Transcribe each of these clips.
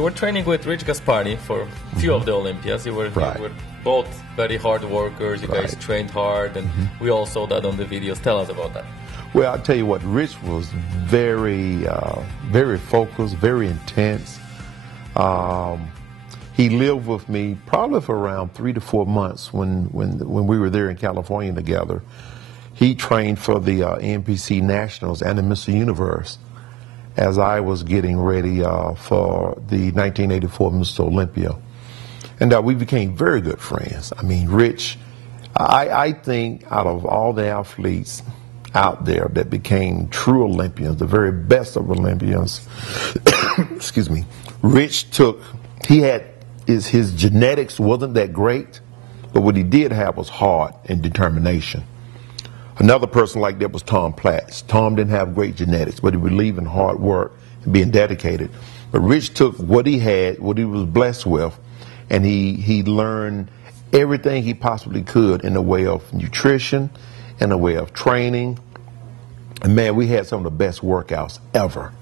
you were training with Rich Gasparri for a few of the Olympias. You were both very hard workers. You guys trained hard, and we all saw that on the videos. Tell us about that. Well, I'll tell you what, Rich was very, very focused, very intense. He lived with me probably for around 3 to 4 months when we were there in California together. He trained for the NPC Nationals and the Mr. Universe as I was getting ready for the 1984 Mr. Olympia. And we became very good friends. I mean, Rich, I think out of all the athletes out there that became true Olympians, the very best of Olympians, excuse me, Rich his genetics wasn't that great, but what he did have was heart and determination. Another person like that was Tom Platz. Tom didn't have great genetics, but he believed in hard work and being dedicated. But Rich took what he had, what he was blessed with, and he learned everything he possibly could in the way of nutrition, in the way of training. And man, we had some of the best workouts ever.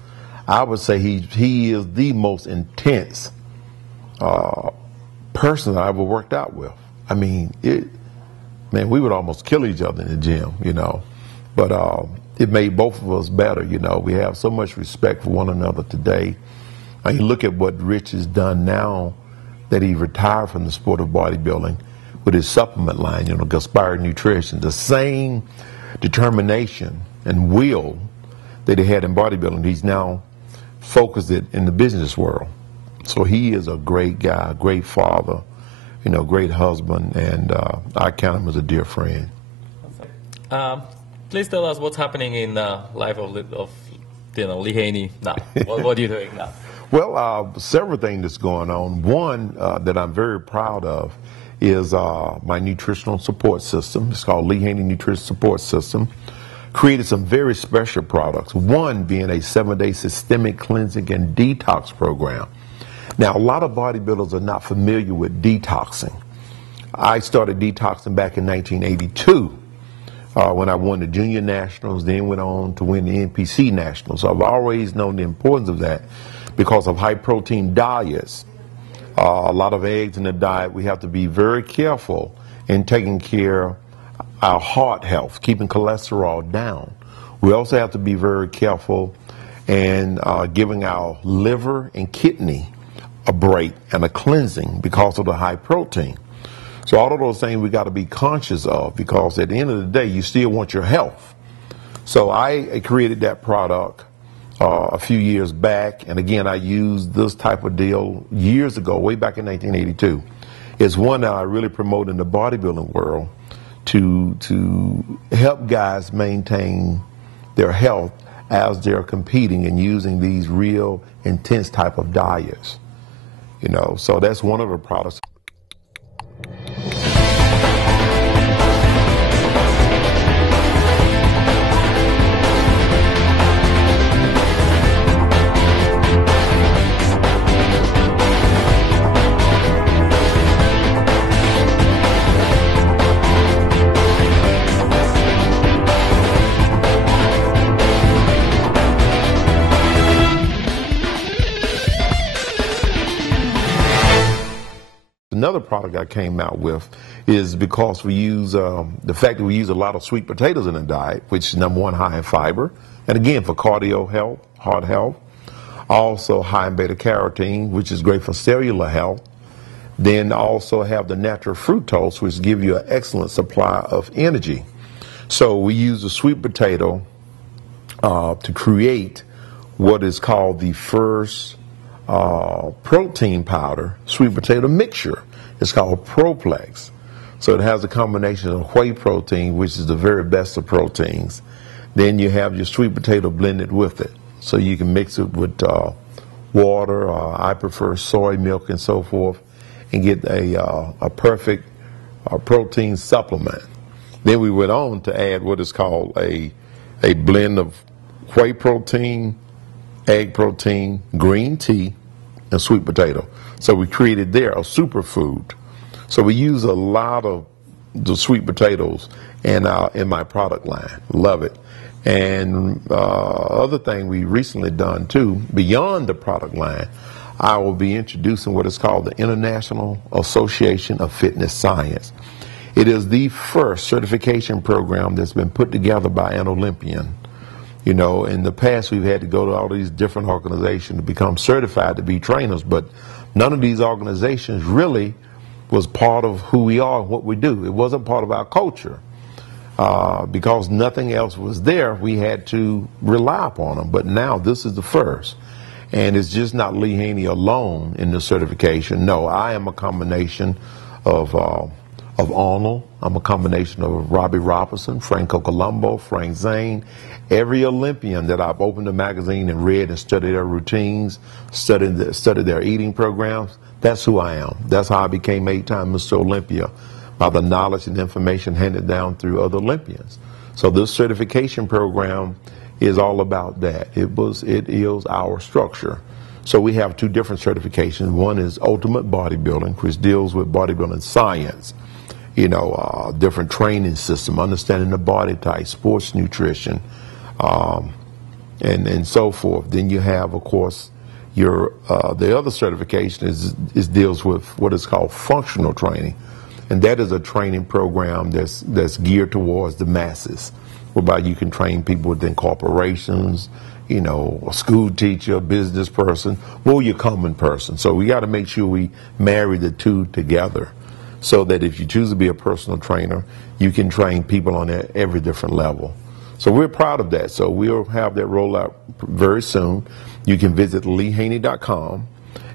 I would say he is the most intense person I ever worked out with. I mean, man, we would almost kill each other in the gym, you know. But it made both of us better, you know. We have so much respect for one another today. I mean, look at what Rich has done now that he retired from the sport of bodybuilding with his supplement line, you know, Gasparri Nutrition. The same determination and will that he had in bodybuilding, he's now focused it in the business world. So he is a great guy, a great father, you know, great husband, and I count him as a dear friend. Please tell us what's happening in the life of Lee Haney now. What are you doing now? Well, several things that's going on. One that I'm very proud of is my nutritional support system. It's called Lee Haney Nutrition Support System. Created some very special products. One being a 7-day systemic cleansing and detox program. Now, a lot of bodybuilders are not familiar with detoxing. I started detoxing back in 1982 when I won the Junior Nationals, then went on to win the NPC Nationals. So I've always known the importance of that because of high-protein diets. A lot of eggs in the diet. We have to be very careful in taking care of our heart health, keeping cholesterol down. We also have to be very careful in giving our liver and kidney a break and a cleansing because of the high protein. So all of those things we got to be conscious of, because at the end of the day, you still want your health. So I created that product a few years back, and again, I used this type of deal years ago, way back in 1982. It's one that I really promote in the bodybuilding world to help guys maintain their health as they're competing and using these real intense type of diets. You know, so that's one of the products. Another product I came out with is because we use the fact that we use a lot of sweet potatoes in the diet, which is #1, high in fiber, and again for cardio health, heart health. Also high in beta carotene, which is great for cellular health. Then also have the natural fructose, which give you an excellent supply of energy. So we use the sweet potato to create what is called the first protein powder sweet potato mixture. It's called Proplex. So it has a combination of whey protein, which is the very best of proteins. Then you have your sweet potato blended with it. So you can mix it with water, I prefer soy milk and so forth, and get a perfect protein supplement. Then we went on to add what is called a blend of whey protein, egg protein, green tea, and sweet potato. So we created there a superfood. So we use a lot of the sweet potatoes in my product line. Love it. And other thing we recently done too, beyond the product line, I will be introducing what is called the International Association of Fitness Science. It is the first certification program that's been put together by an Olympian. You know, in the past we've had to go to all these different organizations to become certified to be trainers, but none of these organizations really was part of who we are and what we do. It wasn't part of our culture. Because nothing else was there, we had to rely upon them. But now this is the first. And it's just not Lee Haney alone in the certification. No, I am a combination of Arnold. I'm a combination of Robbie Robertson, Franco Colombo, Frank Zane, every Olympian that I've opened a magazine and read and studied their routines, studied their eating programs. That's who I am. That's how I became 8-time Mr. Olympia, by the knowledge and information handed down through other Olympians. So this certification program is all about that. It is our structure. So we have 2 different certifications. One is Ultimate Bodybuilding, which deals with bodybuilding science, you know, different training system, understanding the body type, sports nutrition, and so forth. Then you have, of course, your the other certification is deals with what is called functional training, and that is a training program that's geared towards the masses, whereby you can train people within corporations, you know, a school teacher, a business person, or your common person. So we got to make sure we marry the 2 together, so that if you choose to be a personal trainer, you can train people on every different level. So we're proud of that. So we'll have that roll out very soon. You can visit leehaney.com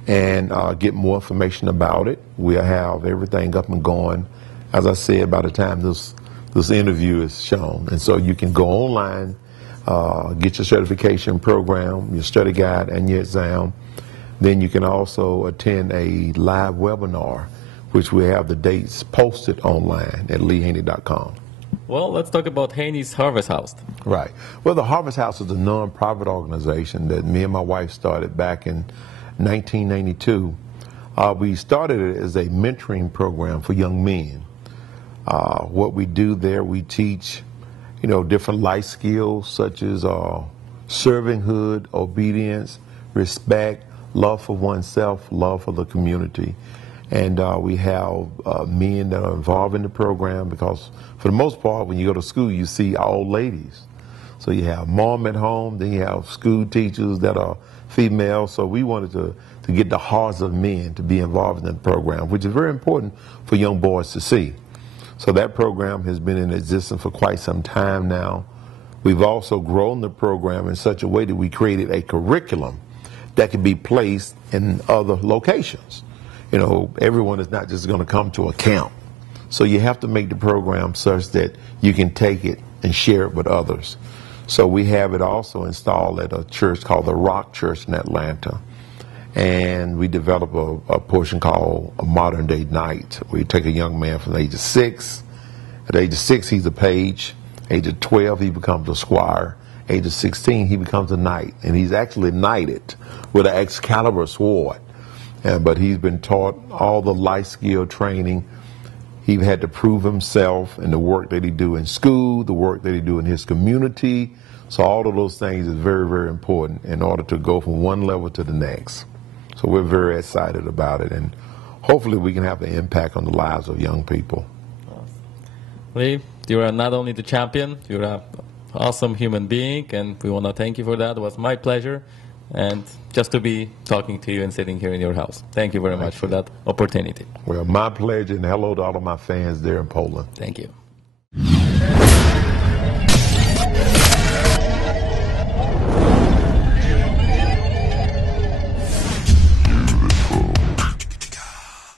and get more information about it. We'll have everything up and going, as I said, by the time this interview is shown. And so you can go online, get your certification program, your study guide, and your exam. Then you can also attend a live webinar, which we have the dates posted online at leehaney.com. Well, let's talk about Haney's Harvest House. Right. Well, the Harvest House is a non-profit organization that me and my wife started back in 1992. We started it as a mentoring program for young men. What we do there, we teach, you know, different life skills such as servanthood, obedience, respect, love for oneself, love for the community. And we have men that are involved in the program, because for the most part, when you go to school, you see old ladies. So you have mom at home, then you have school teachers that are female. So we wanted to get the hearts of men to be involved in the program, which is very important for young boys to see. So that program has been in existence for quite some time now. We've also grown the program in such a way that we created a curriculum that can be placed in other locations. You know, everyone is not just going to come to a camp. So you have to make the program such that you can take it and share it with others. So we have it also installed at a church called the Rock Church in Atlanta. And we develop a portion called a modern day night. We take a young man from the age of 6. At the age of 6, he's a page. Age of 12, he becomes a squire. Age of 16, he becomes a knight. And he's actually knighted with an Excalibur sword. But he's been taught all the life skill training. He had to prove himself in the work that he do in school, the work that he do in his community. So all of those things is very, very important in order to go from one level to the next. So we're very excited about it, and hopefully we can have an impact on the lives of young people. Lee, you are not only the champion, you're an awesome human being, and we want to thank you for that. It was my pleasure. And just to be talking to you and sitting here in your house. Thank you very much for that opportunity. Well, my pleasure, and hello to all of my fans there in Poland. Thank you.